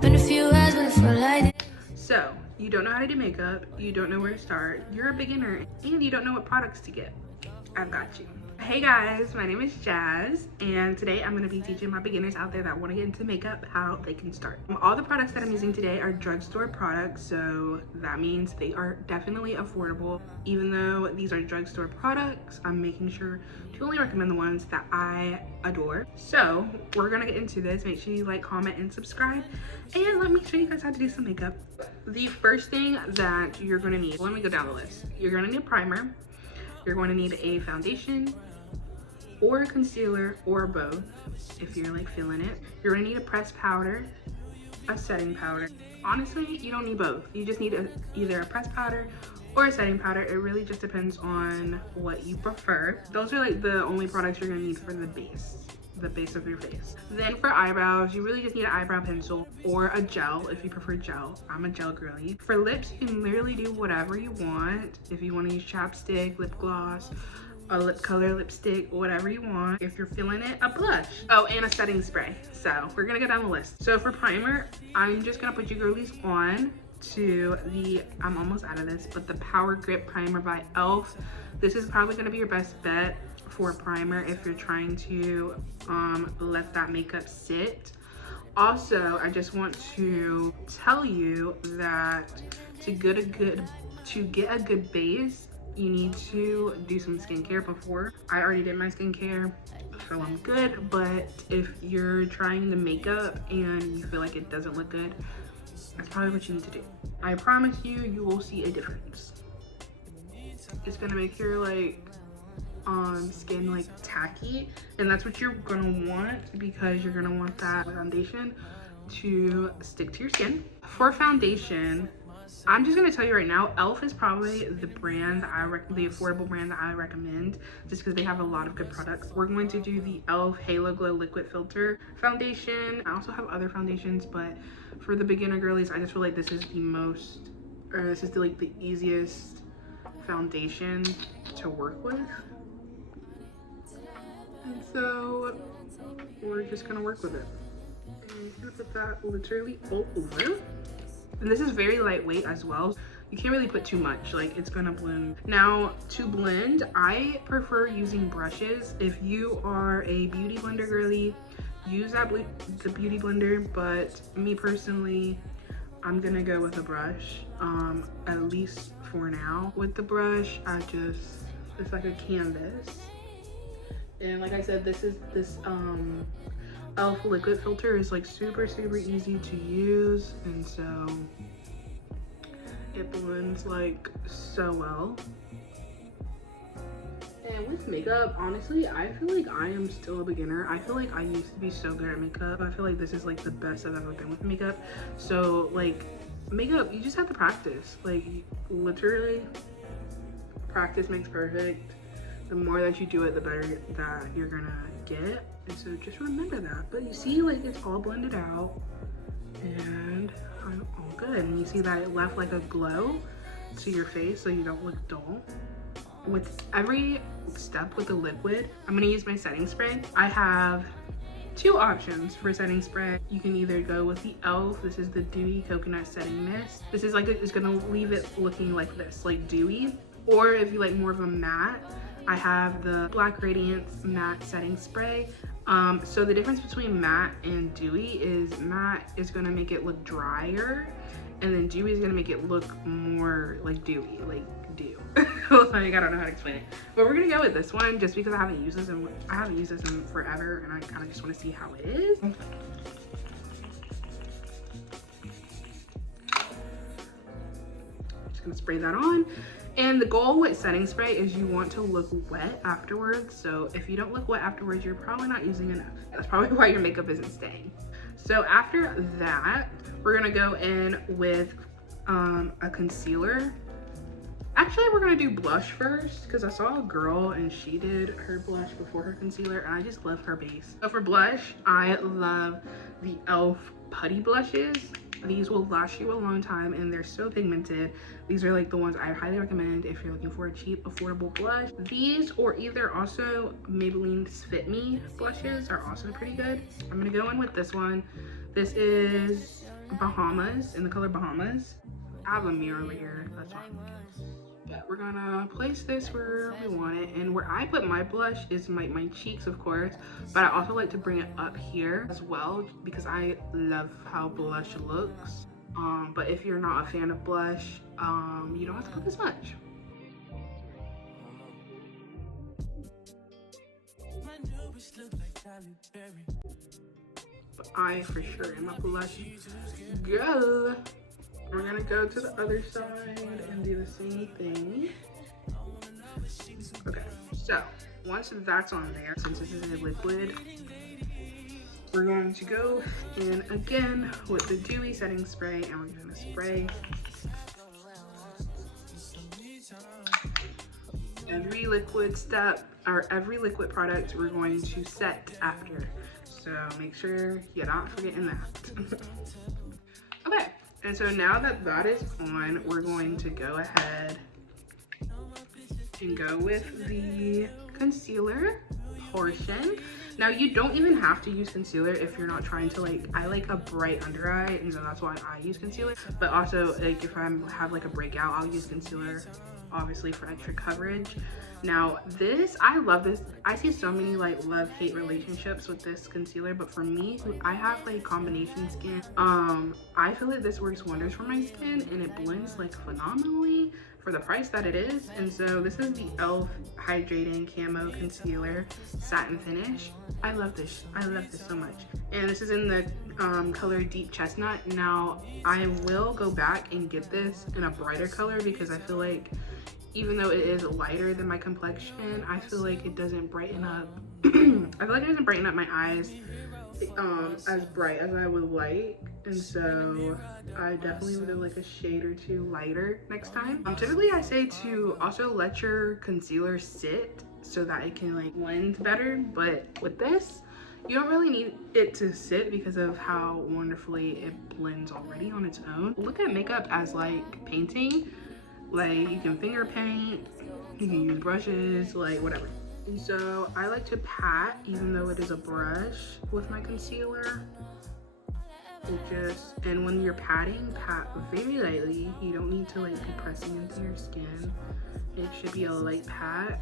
Been a few hours, but it felt like So, you don't know how to do makeup, you don't know where to start, you're a beginner, and you don't know what products to get. I've got you. Hey guys, my name is Jazz, and today I'm going to be teaching my beginners out there that want to get into makeup how they can start. All the products that I'm using today are drugstore products, so that means they are definitely affordable. Even though these are drugstore products, I'm making sure to only recommend the ones that I adore. So we're going to get into this. Make sure you like, comment, and subscribe, and let me show you guys how to do some makeup. The first thing that you're going to need, let me go down the list. You're going to need a primer. You're going to need a foundation or a concealer or both if you're like feeling it. You're going to need a pressed powder, a setting powder. Honestly, you don't need both. You just need either a pressed powder or a setting powder. It really just depends on what you prefer. Those are like the only products you're going to need for the base of your face. Then for eyebrows, you really just need an eyebrow pencil or a gel if you prefer gel. I'm a gel girly. For lips, you can literally do whatever you want. If you want to use chapstick, lip gloss, a lip color, lipstick, whatever you want. If you're feeling it, a blush. Oh, and a setting spray. So we're gonna go down the list. So for primer, I'm just gonna put you girlies on to the, I'm almost out of this, but the Power Grip Primer by e.l.f. This is probably gonna be your best bet for primer if you're trying to let that makeup sit. Also, I just want to tell you that to get a good base, you need to do some skincare before. I already did my skincare, so I'm good. But if you're trying the makeup and you feel like it doesn't look good, that's probably what you need to do. I promise you, you will see a difference. It's gonna make your like skin like tacky, and that's what you're gonna want because you're gonna want that foundation to stick to your skin. For foundation, I'm just gonna tell you right now, e.l.f. is probably the brand that the affordable brand that I recommend, just because they have a lot of good products. We're going to do the e.l.f. Halo Glow Liquid Filter Foundation. I also have other foundations, but for the beginner girlies, I just feel like this is like the easiest foundation to work with. And so we're just gonna work with it. And I'm gonna put that literally all over. And this is very lightweight as well. You can't really put too much, like it's gonna blend. Now to blend, I prefer using brushes. If you are a beauty blender girly, use the beauty blender, but me personally, I'm gonna go with a brush, at least for now. With the brush, it's like a canvas. And like I said, this e.l.f. liquid filter is like super easy to use, and so it blends like so well. And with makeup, honestly, I feel like I am still a beginner. I feel like I used to be so good at makeup. I feel like this is like the best I've ever been with makeup. So like makeup, you just have to practice. Like literally, practice makes perfect. The more that you do it, the better that you're gonna get. And so just remember that. But you see, like it's all blended out and I'm all good. And you see that it left like a glow to your face so you don't look dull. With every step with the liquid, I'm gonna use my setting spray. I have two options for setting spray. You can either go with the e.l.f. This is the Dewy Coconut Setting Mist. This is like, it's gonna leave it looking like this, like dewy. Or if you like more of a matte, I have the Black Radiance Matte Setting Spray. So the difference between matte and dewy is matte is gonna make it look drier, and then dewy is gonna make it look more like dewy, like dew. Like, I don't know how to explain it. But we're gonna go with this one just because I haven't used this in forever, and I kind of just want to see how it is. Just gonna spray that on. And the goal with setting spray is you want to look wet afterwards. So if you don't look wet afterwards, you're probably not using enough. That's probably why your makeup isn't staying. So after that, we're gonna go in with a concealer. Actually, we're gonna do blush first because I saw a girl and she did her blush before her concealer, and I just love her base. So for blush, I love the e.l.f. Putty blushes. These will last you a long time and they're so pigmented. These are like the ones I highly recommend if you're looking for a cheap, affordable blush. These, or either also Maybelline's Fit Me blushes, are also pretty good. I'm gonna go in with this one. This is Bahamas, in the color Bahamas. I have a mirror over here, that's fine. But we're gonna place this where we want it, and where I put my blush is my cheeks, of course, but I also like to bring it up here as well because I love how blush looks. But if you're not a fan of blush, you don't have to put this much. But I for sure am a blush girl. We're gonna go to the other side and do the same thing. Okay, so once that's on there, since this is a liquid, we're going to go in again with the dewy setting spray, and we're gonna spray every liquid step, or every liquid product we're going to set after. So make sure you're not forgetting that. Okay. And so now that that is on, we're going to go ahead and go with the concealer portion. Now you don't even have to use concealer if you're not trying to I like a bright under eye, and so that's why I use concealer. But also like if I have like a breakout, I'll use concealer obviously for extra coverage. Now this, I love this. I see so many like love-hate relationships with this concealer, but for me, I have like combination skin. I feel like this works wonders for my skin, and it blends like phenomenally for the price that it is. And so this is the e.l.f. Hydrating Camo Concealer Satin Finish. I love this so much. And this is in the color Deep Chestnut. Now I will go back and get this in a brighter color because I feel like even though it is lighter than my complexion, I feel like it doesn't brighten up. I feel like it doesn't brighten up my eyes as bright as I would like, and so I definitely would have like a shade or two lighter next time. Typically I say to also let your concealer sit so that it can like blend better, but with this you don't really need it to sit because of how wonderfully it blends already on its own. Look at makeup as like painting. Like you can finger paint, you can use brushes, like whatever. And so I like to pat, even though it is a brush, with my concealer. And when you're patting, pat very lightly. You don't need to like be pressing into your skin. It should be a light pat.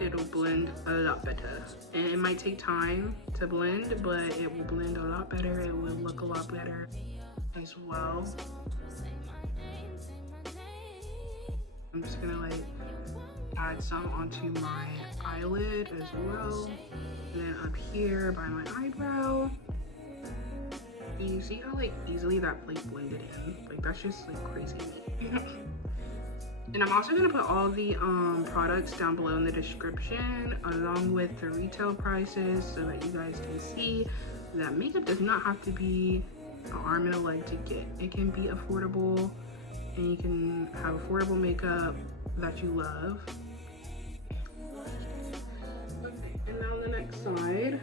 It'll blend a lot better. And it might take time to blend, but it will blend a lot better. It will look a lot better as well. I'm just gonna like add some onto my eyelid as well, and then up here by my eyebrow. And you see how like easily that like blended in? Like that's just like crazy. And I'm also gonna put all the products down below in the description, along with the retail prices, so that you guys can see that makeup does not have to be an arm and a leg to get. It can be affordable, and you can have affordable makeup that you love. Okay, and now the next side.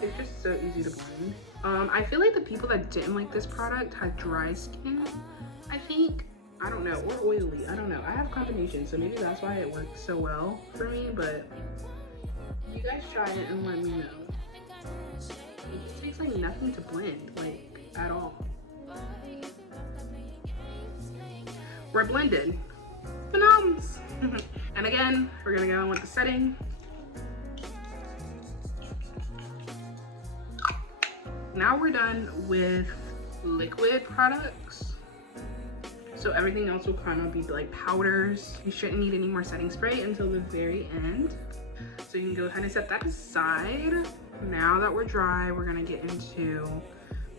It's just so easy to blend. I feel like the people that didn't like this product had dry skin, I think. I don't know, or oily, I don't know. I have combination, so maybe that's why it works so well for me, but you guys try it and let me know. It takes like nothing to blend, like at all. We're blended. Phenoms. And again, we're gonna go in with the setting. Now we're done with liquid products. So everything else will kind of be like powders. You shouldn't need any more setting spray until the very end. So you can go ahead and set that aside. Now that we're dry, we're gonna get into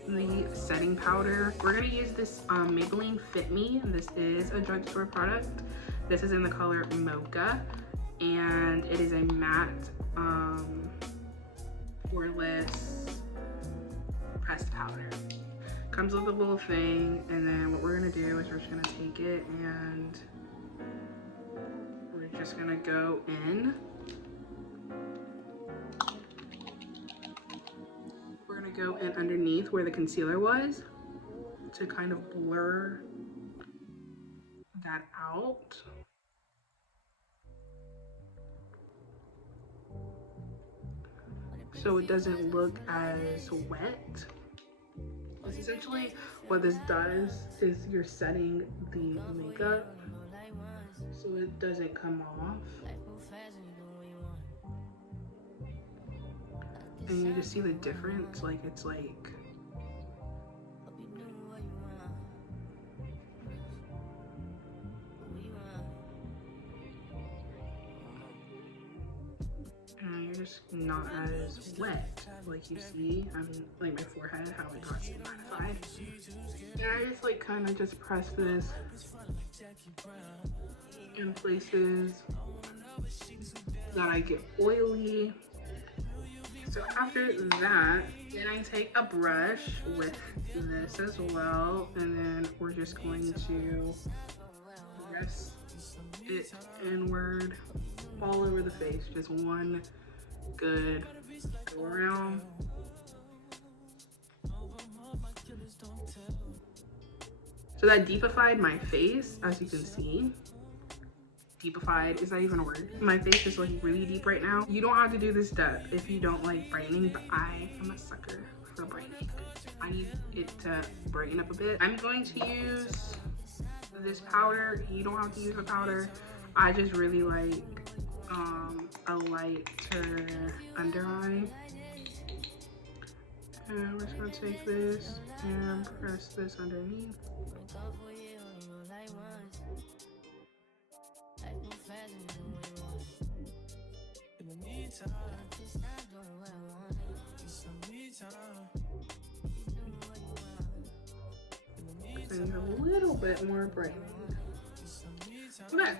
the setting powder. We're gonna use this Maybelline Fit Me. This is a drugstore product. This is in the color Mocha, and it is a matte poreless pressed powder. Comes with a little thing, and then what we're gonna do is we're just gonna take it and we're just gonna go in. We're gonna go in underneath where the concealer was to kind of blur that out. So it doesn't look as wet. It's essentially what this does is you're setting the makeup so it doesn't come off. And you just see the difference, like it's like you're just not as wet. Like you see, I'm like my forehead, how it got mattified. And I just like kind of just press this in places that I get oily. So after that, then I take a brush with this as well, and then we're just going to press it inward all over the face, just one good go around. So that deepified my face, as you can see. Deepified, is that even a word? My face is like really deep right now. You don't have to do this step if you don't like brightening, but I am a sucker for brightening. I need it to brighten up a bit. I'm going to use this powder. You don't have to use a powder. I just really like a lighter under eye. And we're just gonna take this and press this underneath. And a little bit more brightening. Okay,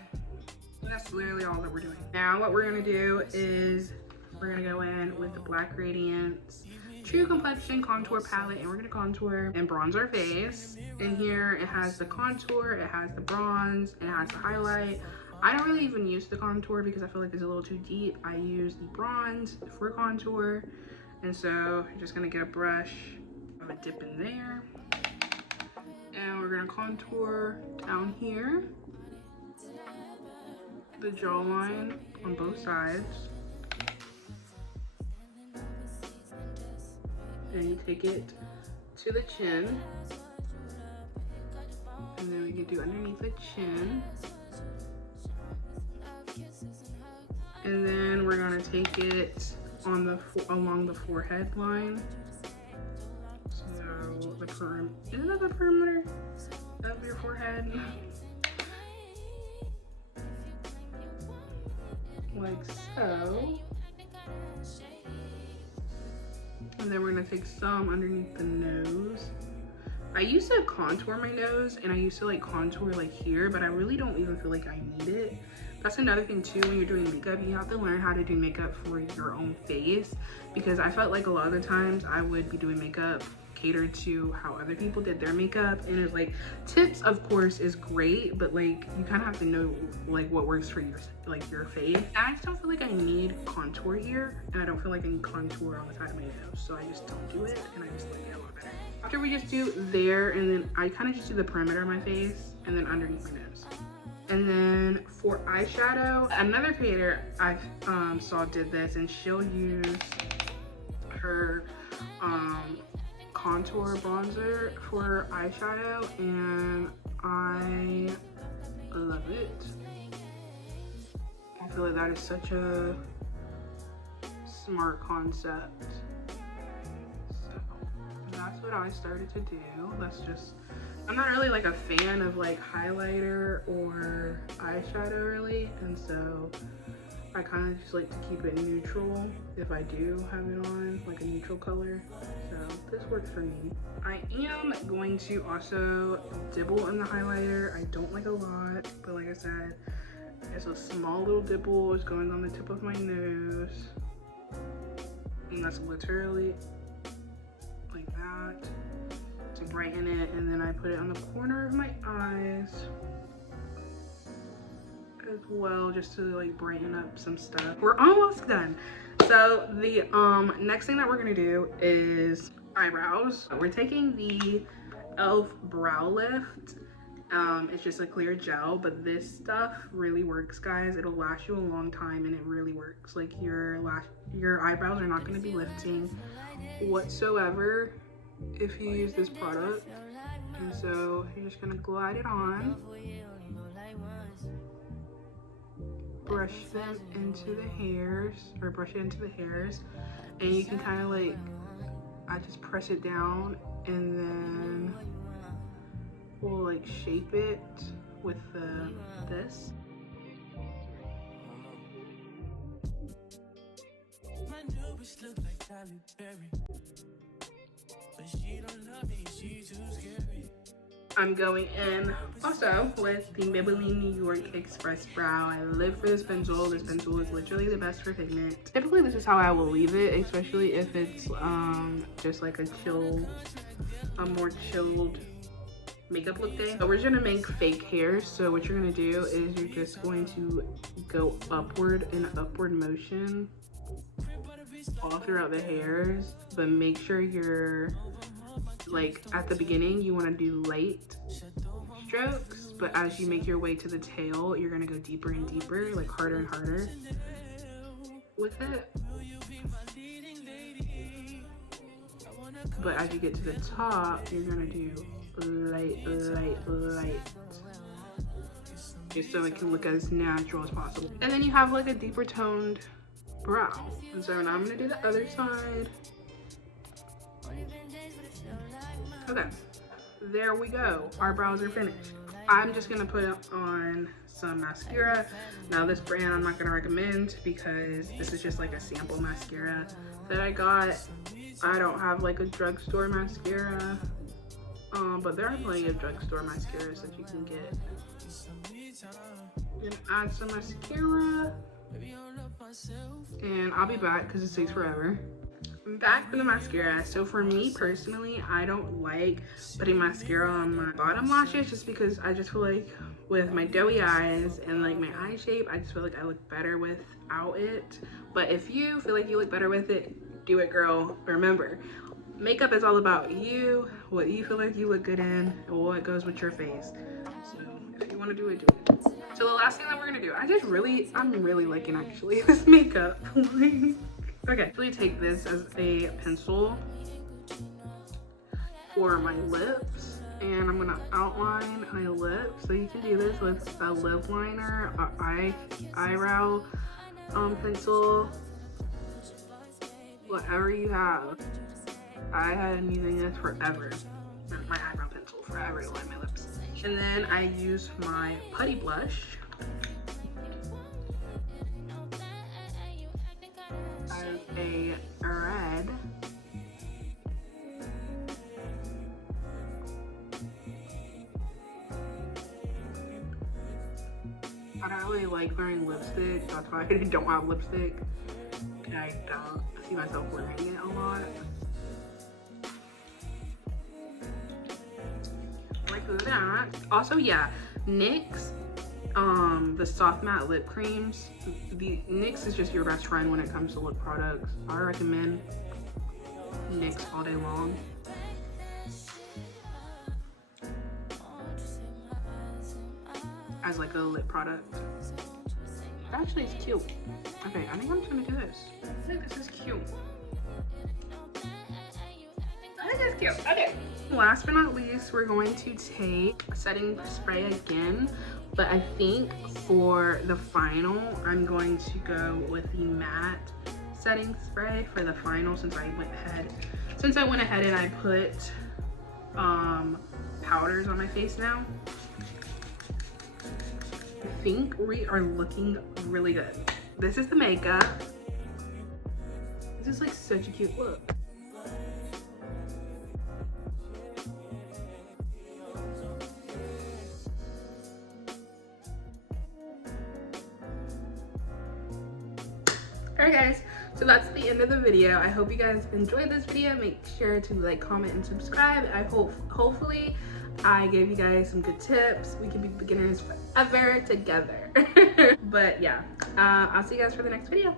that's literally all that we're doing. Now what we're gonna do is we're gonna go in with the Black Radiance True Complexion Contour Palette, and we're gonna contour and bronze our face. In here it has the contour, it has the bronze, and it has the highlight. I don't really even use the contour because I feel like it's a little too deep. I use the bronze for contour, and so I'm just gonna get a brush, have a dip in there, and we're gonna contour down here, the jawline on both sides. And you take it to the chin, and then we can do underneath the chin. And then we're gonna take it on the along the forehead line. So the isn't that the perimeter of your forehead? Like so. And then we're gonna take some underneath the nose. I used to contour my nose, and I used to like contour like here, but I really don't even feel like I need it. That's another thing too, when you're doing makeup, you have to learn how to do makeup for your own face, because I felt like a lot of the times I would be doing makeup catered to how other people did their makeup, and it's like tips of course is great, but like you kind of have to know like what works for your face. I just don't feel like I need contour here, and I don't feel like I need contour on the side of my nose, so I just don't do it, and I just like it a lot better. After we just do there, and then I kind of just do the perimeter of my face and then underneath my nose. And then for eyeshadow, another creator I saw did this, and she'll use her contour bronzer for eyeshadow, and I love it. I feel like that is such a smart concept. So that's what I started to do. That's just, I'm not really like a fan of like highlighter or eyeshadow really, and so I kind of just like to keep it neutral if I do have it on, like a neutral color. So this works for me. I am going to also dibble in the highlighter. I don't like a lot, but like I said, it's a small little dibble. It's going on the tip of my nose, and that's literally like that to brighten it. And then I put it on the corner of my eyes as well, just to like brighten up some stuff. We're almost done. So the next thing that we're gonna do is eyebrows. We're taking the e.l.f. brow lift. It's just a clear gel, but this stuff really works, guys. It'll last you a long time, and it really works. Like your eyebrows are not going to be lifting whatsoever if you use this product. And so you're just going to glide it on, brush them into the hairs, or brush it into the hairs, and you can kind of like, I just press it down, and then we'll like shape it with this. I'm going in also with the Maybelline New York Express Brow. I live for this pencil. This pencil is literally the best for pigment. Typically this is how I will leave it, especially if it's just like a more chilled makeup look day. So we're just gonna make fake hairs. So what you're gonna do is you're just going to go upward in an upward motion all throughout the hairs, but make sure you're like at the beginning you want to do light strokes, but as you make your way to the tail you're gonna go deeper and deeper, like harder and harder with it. But as you get to the top you're gonna do light, just so it can look as natural as possible. And then you have like a deeper toned brow. And so now I'm gonna do the other side. Okay, there we go. Our brows are finished. I'm just gonna put on some mascara. Now this brand I'm not gonna recommend because this is just like a sample mascara that I got. I don't have like a drugstore mascara, but there are plenty of drugstore mascaras that you can get. Gonna add some mascara, and I'll be back because it takes forever. I'm back for the mascara. So for me personally, I don't like putting mascara on my bottom lashes just because I just feel like with my doughy eyes and like my eye shape, I just feel like I look better without it. But if you feel like you look better with it, do it, girl. Remember, makeup is all about you, what you feel like you look good in, and what goes with your face. So if you want to do it, do it. So the last thing that we're gonna do, I'm really liking actually this makeup. Okay, so we take this as a pencil for my lips, and I'm gonna outline my lips. So you can do this with a lip liner, eyebrow pencil, whatever you have. I have been using this forever, my eyebrow pencil forever to line my lips. And then I use my putty blush. As a red. I don't really like wearing lipstick, that's why I don't have lipstick. And I don't see myself wearing it a lot. Like that. Also, yeah, NYX, the soft matte lip creams. The NYX is just your best friend when it comes to lip products. I recommend NYX all day long. As like a lip product. Actually, it's cute. Okay, I think I'm just gonna do this. I think this is cute. I think it's cute. Okay. Last but not least, we're going to take setting spray again, but I think for the final, I'm going to go with the matte setting spray for the final since I went ahead and I put powders on my face now. I think we are looking really good. This is the makeup. This is like such a cute look. Alright guys, so that's the end of the video. I hope you guys enjoyed this video. Make sure to like, comment, and subscribe. I hopefully I gave you guys some good tips. We can be beginners forever together. But yeah, I'll see you guys for the next video.